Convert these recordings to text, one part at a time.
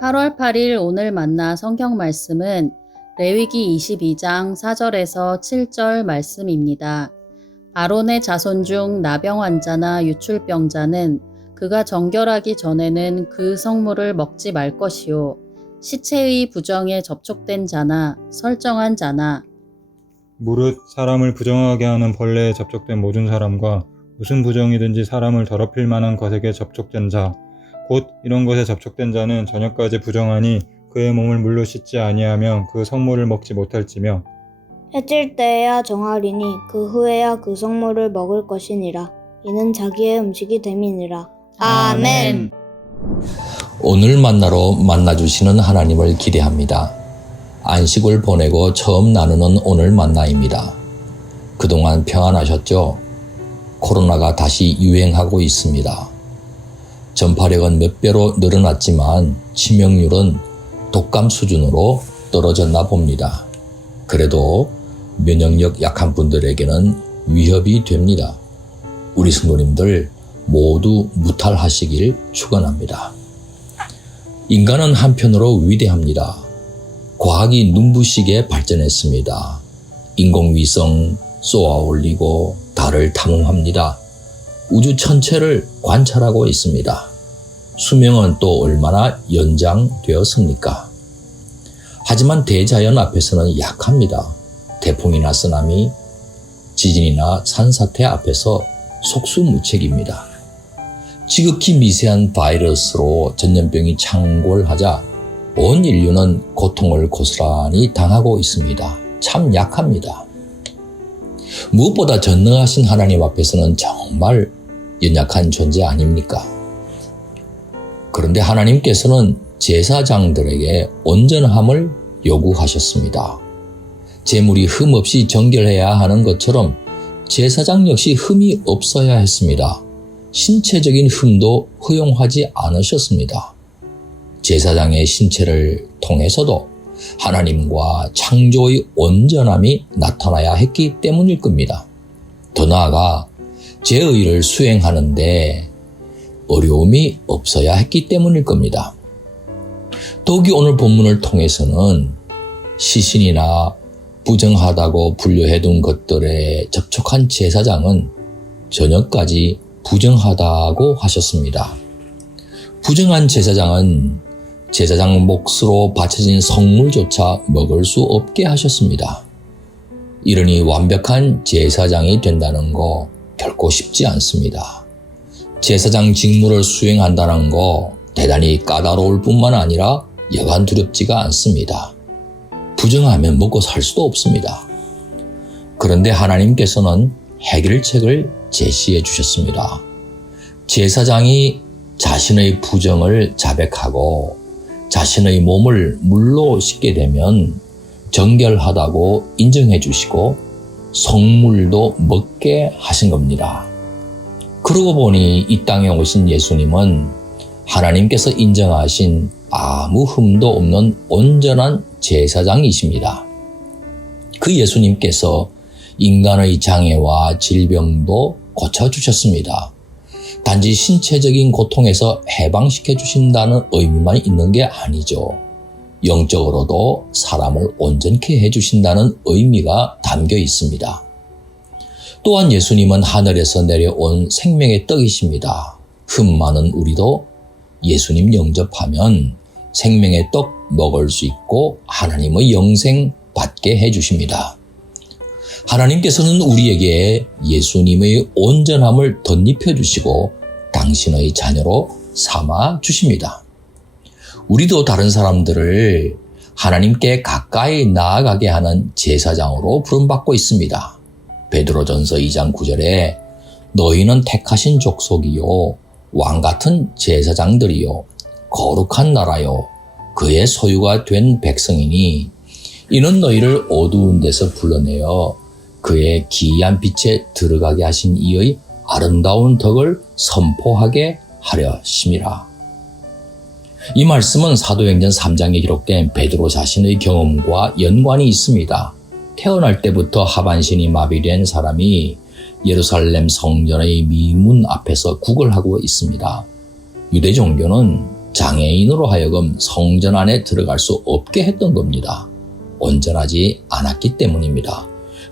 8월 8일 오늘 만나 성경 말씀은 레위기 22장 4절에서 7절 말씀입니다. 아론의 자손 중 나병 환자나 유출병자는 그가 정결하기 전에는 그 성물을 먹지 말 것이요. 시체의 부정에 접촉된 자나 설정한 자나 무릇 사람을 부정하게 하는 벌레에 접촉된 모든 사람과 무슨 부정이든지 사람을 더럽힐 만한 것에게 접촉된 자, 곧 이런 것에 접촉된 자는 저녁까지 부정하니 그의 몸을 물로 씻지 아니하면 그 성물을 먹지 못할지며 해질 때에야 정하리니 그 후에야 그 성물을 먹을 것이니라. 이는 자기의 음식이 됨이니라. 아멘. 오늘 만나러 만나주시는 하나님을 기대합니다. 안식을 보내고 처음 나누는 오늘 만나입니다. 그동안 평안하셨죠? 코로나가 다시 유행하고 있습니다. 전파력은 몇 배로 늘어났지만 치명률은 독감 수준으로 떨어졌나 봅니다. 그래도 면역력 약한 분들에게는 위협이 됩니다. 우리 성도님들 모두 무탈하시길 축원합니다. 인간은 한편으로 위대합니다. 과학이 눈부시게 발전했습니다. 인공위성 쏘아 올리고 달을 탐험합니다. 우주 전체를 관찰하고 있습니다. 수명은 또 얼마나 연장되었습니까? 하지만 대자연 앞에서는 약합니다. 태풍이나 쓰나미, 지진이나 산사태 앞에서 속수무책입니다. 지극히 미세한 바이러스로 전염병이 창궐하자 온 인류는 고통을 고스란히 당하고 있습니다. 참 약합니다. 무엇보다 전능하신 하나님 앞에서는 정말 연약한 존재 아닙니까? 그런데 하나님께서는 제사장들에게 온전함을 요구하셨습니다. 제물이 흠 없이 정결해야 하는 것처럼 제사장 역시 흠이 없어야 했습니다. 신체적인 흠도 허용하지 않으셨습니다. 제사장의 신체를 통해서도 하나님과 창조의 온전함이 나타나야 했기 때문일 겁니다. 더 나아가 제의를 수행하는데 어려움이 없어야 했기 때문일 겁니다. 더욱이 오늘 본문을 통해서는 시신이나 부정하다고 분류해둔 것들에 접촉한 제사장은 저녁까지 부정하다고 하셨습니다. 부정한 제사장은 제사장 몫으로 바쳐진 성물조차 먹을 수 없게 하셨습니다. 이러니 완벽한 제사장이 된다는 거 결코 쉽지 않습니다. 제사장 직무를 수행한다는 거 대단히 까다로울 뿐만 아니라 여간 두렵지가 않습니다. 부정하면 먹고 살 수도 없습니다. 그런데 하나님께서는 해결책을 제시해 주셨습니다. 제사장이 자신의 부정을 자백하고 자신의 몸을 물로 씻게 되면 정결하다고 인정해 주시고 성물도 먹게 하신 겁니다. 그러고 보니 이 땅에 오신 예수님은 하나님께서 인정하신 아무 흠도 없는 온전한 제사장이십니다. 그 예수님께서 인간의 장애와 질병도 고쳐주셨습니다. 단지 신체적인 고통에서 해방시켜 주신다는 의미만 있는 게 아니죠. 영적으로도 사람을 온전케 해주신다는 의미가 담겨 있습니다. 또한 예수님은 하늘에서 내려온 생명의 떡이십니다. 흠 많은 우리도 예수님 영접하면 생명의 떡 먹을 수 있고 하나님의 영생 받게 해주십니다. 하나님께서는 우리에게 예수님의 온전함을 덧입혀 주시고 당신의 자녀로 삼아 주십니다. 우리도 다른 사람들을 하나님께 가까이 나아가게 하는 제사장으로 부름받고 있습니다. 베드로전서 2장 9절에 너희는 택하신 족속이요 왕같은 제사장들이요 거룩한 나라요 그의 소유가 된 백성이니 이는 너희를 어두운 데서 불러내어 그의 기이한 빛에 들어가게 하신 이의 아름다운 덕을 선포하게 하려 심이라. 이 말씀은 사도행전 3장에 기록된 베드로 자신의 경험과 연관이 있습니다. 태어날 때부터 하반신이 마비된 사람이 예루살렘 성전의 미문 앞에서 구걸하고 있습니다. 유대 종교는 장애인으로 하여금 성전 안에 들어갈 수 없게 했던 겁니다. 온전하지 않았기 때문입니다.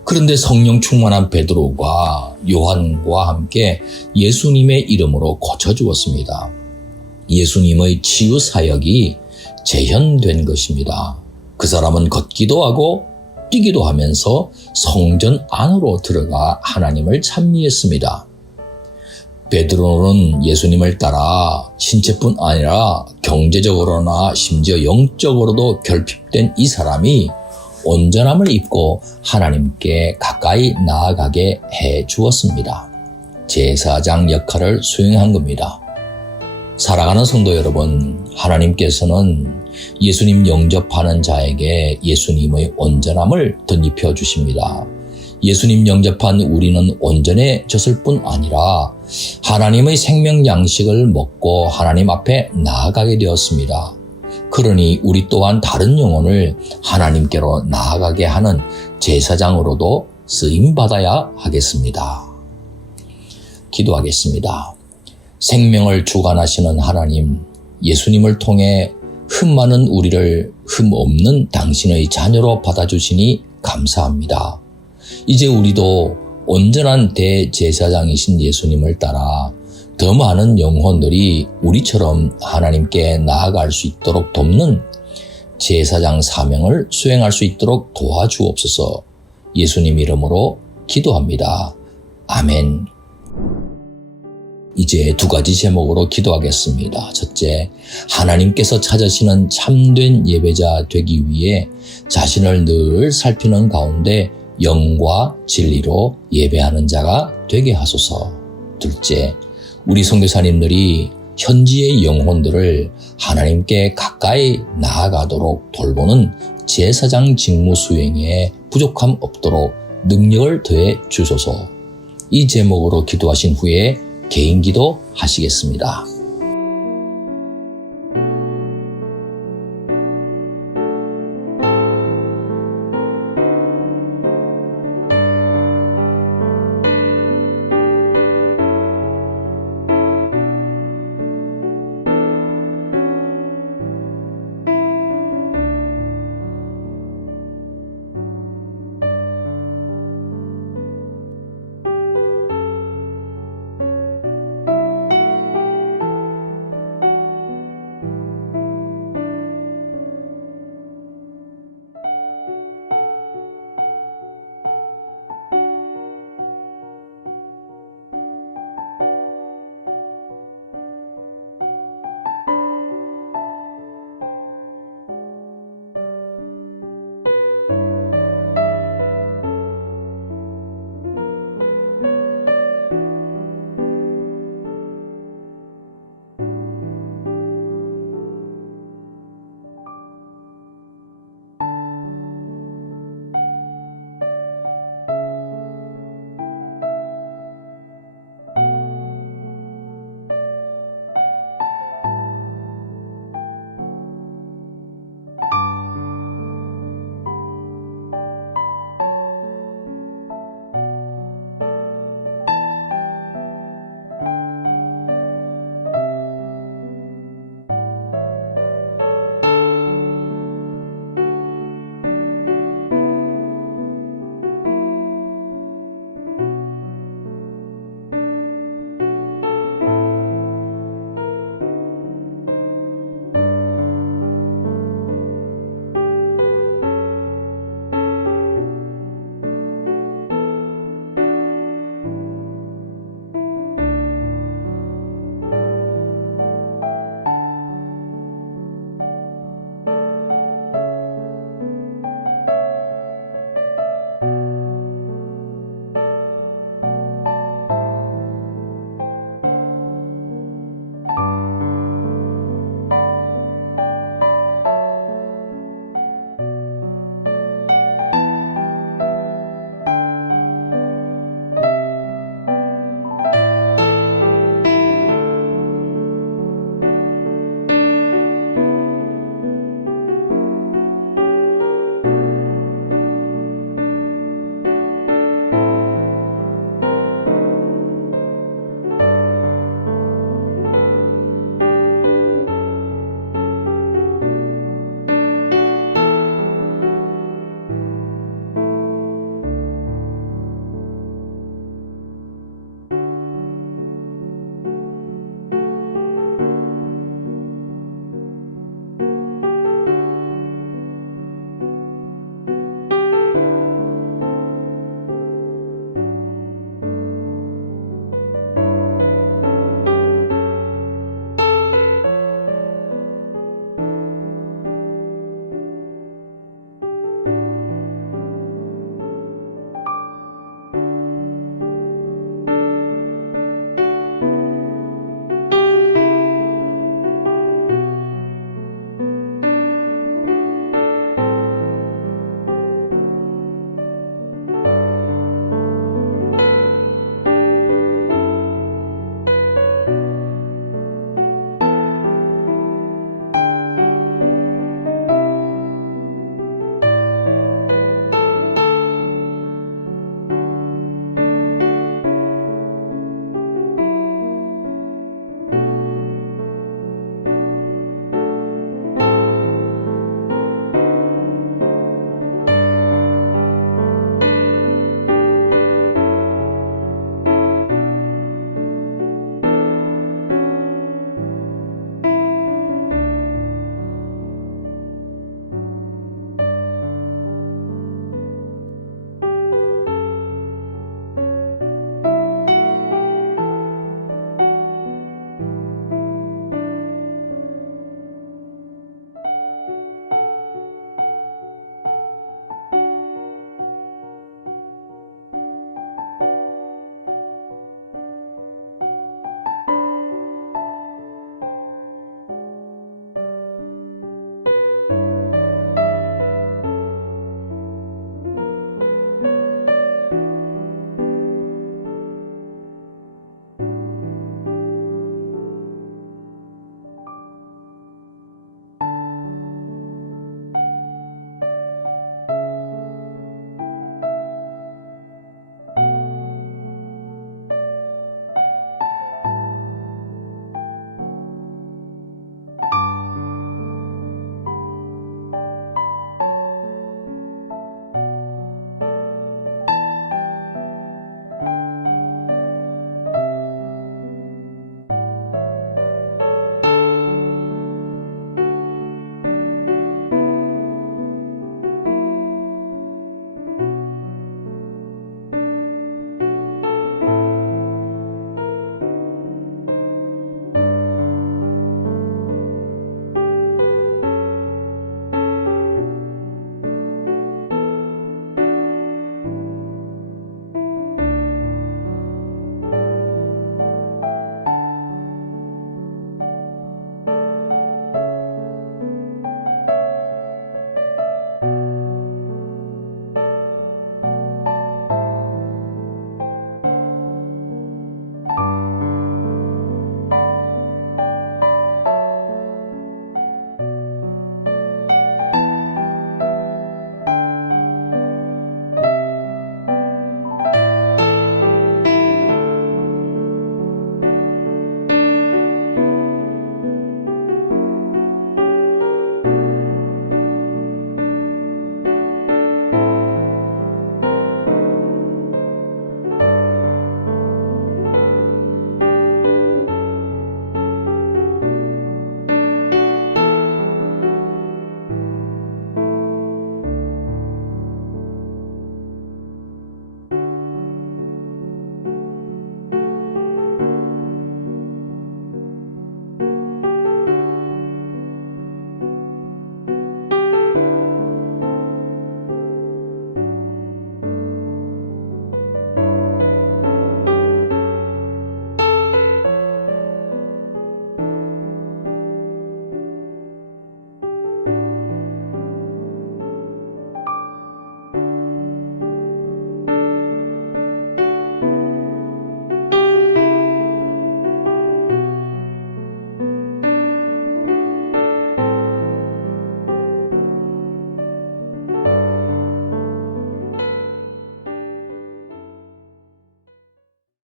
그런데 성령 충만한 베드로가 요한과 함께 예수님의 이름으로 고쳐주었습니다. 예수님의 치유 사역이 재현된 것입니다. 그 사람은 걷기도 하고 뛰기도 하면서 성전 안으로 들어가 하나님을 찬미했습니다. 베드로는 예수님을 따라 신체뿐 아니라 경제적으로나 심지어 영적으로도 결핍된 이 사람이 온전함을 입고 하나님께 가까이 나아가게 해 주었습니다. 제사장 역할을 수행한 겁니다. 사랑하는 성도 여러분, 하나님께서는 예수님 영접하는 자에게 예수님의 온전함을 덧입혀 주십니다. 예수님 영접한 우리는 온전해졌을 뿐 아니라 하나님의 생명 양식을 먹고 하나님 앞에 나아가게 되었습니다. 그러니 우리 또한 다른 영혼을 하나님께로 나아가게 하는 제사장으로도 쓰임받아야 하겠습니다. 기도하겠습니다. 생명을 주관하시는 하나님, 예수님을 통해 흠 많은 우리를 흠 없는 당신의 자녀로 받아주시니 감사합니다. 이제 우리도 온전한 대제사장이신 예수님을 따라 더 많은 영혼들이 우리처럼 하나님께 나아갈 수 있도록 돕는 제사장 사명을 수행할 수 있도록 도와주옵소서. 예수님 이름으로 기도합니다. 아멘. 이제 두 가지 제목으로 기도하겠습니다. 첫째, 하나님께서 찾으시는 참된 예배자 되기 위해 자신을 늘 살피는 가운데 영과 진리로 예배하는 자가 되게 하소서. 둘째, 우리 선교사님들이 현지의 영혼들을 하나님께 가까이 나아가도록 돌보는 제사장 직무 수행에 부족함 없도록 능력을 더해 주소서. 이 제목으로 기도하신 후에 개인 기도 하시겠습니다.